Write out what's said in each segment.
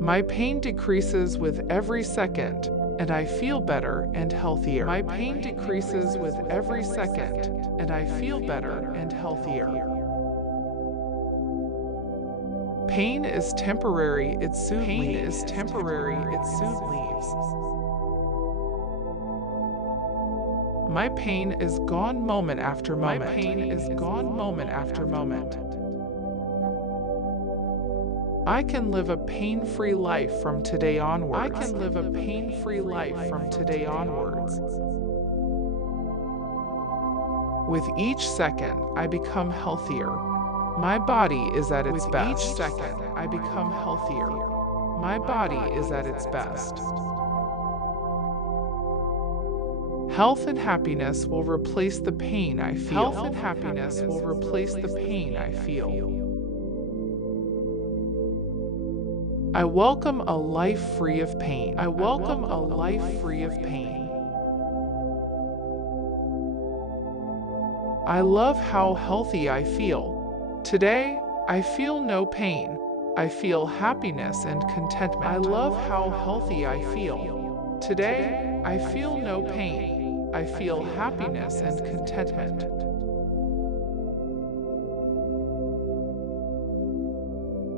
My pain decreases with every second, and I feel better and healthier. My pain decreases with every second, and I feel better and healthier. Pain is temporary, it soon leaves. Pain is temporary, it soon leaves. My pain is gone moment after moment. My pain is gone moment after moment. I can live a pain-free life from today onwards. I can live a pain-free life from today onwards. With each second, I become healthier. My body is at its best. With each second, I become healthier. My body is at its best. Health and happiness will replace the pain I feel. Health and happiness will replace the pain I feel. I welcome a life free of pain. I welcome a life free of pain. I love how healthy I feel. Today, I feel no pain. I feel happiness and contentment. I love how healthy I feel. Today, I feel no pain. I feel happiness and contentment.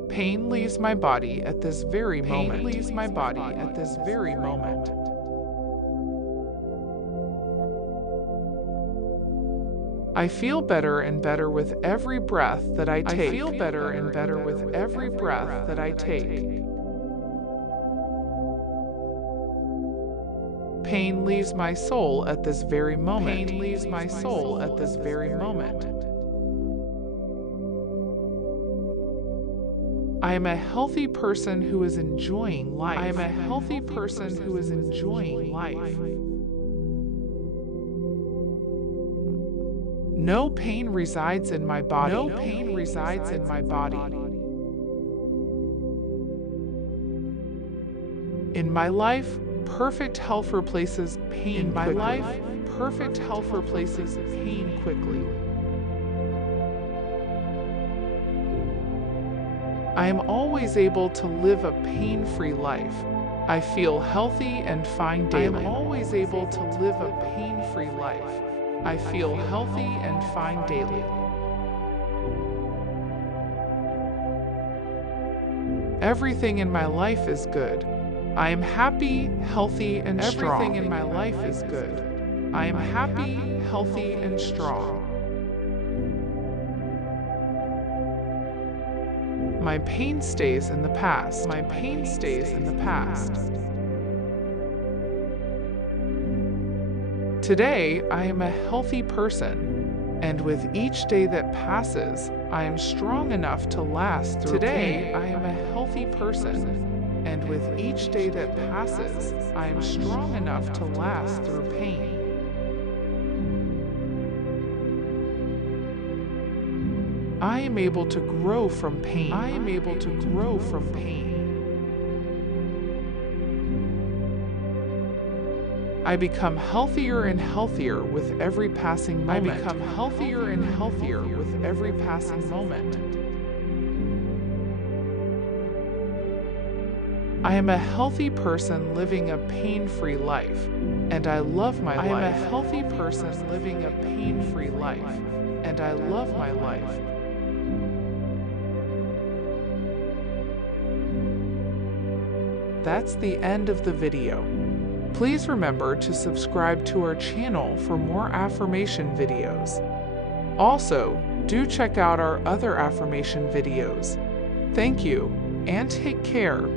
Pain leaves my body at this very moment. Pain leaves my body at this very moment. I feel better and better with every breath that I take. I feel better and better with every breath that I take. Pain leaves my soul at this very moment. Pain leaves my soul at this very moment. I am a healthy person who is enjoying life. I am a healthy person who is enjoying life. No pain resides in my body. No pain resides in my body. In my life, perfect health replaces pain. In my life, perfect health replaces pain quickly. I am always able to live a pain-free life. I feel healthy and fine daily. I am always able to live a pain-free life. I feel healthy and fine daily. Everything in my life is good. I am happy, healthy, and strong. Everything in my life is good. I am happy, healthy, and strong. My pain stays in the past. My pain stays in the past. Today, I am a healthy person, and with each day that passes, I am strong enough to last through pain. Today, I am a healthy person, and with each day that passes, I am strong enough to last through pain. I am able to grow from pain. I am able to grow from pain. I become healthier and healthier with every passing moment. I become healthier and healthier with every passing moment. I am a healthy person living a pain-free life, and I love my life. I am a healthy person living a pain-free life, and I love my life. That's the end of the video. Please remember to subscribe to our channel for more affirmation videos. Also, do check out our other affirmation videos. Thank you, and take care.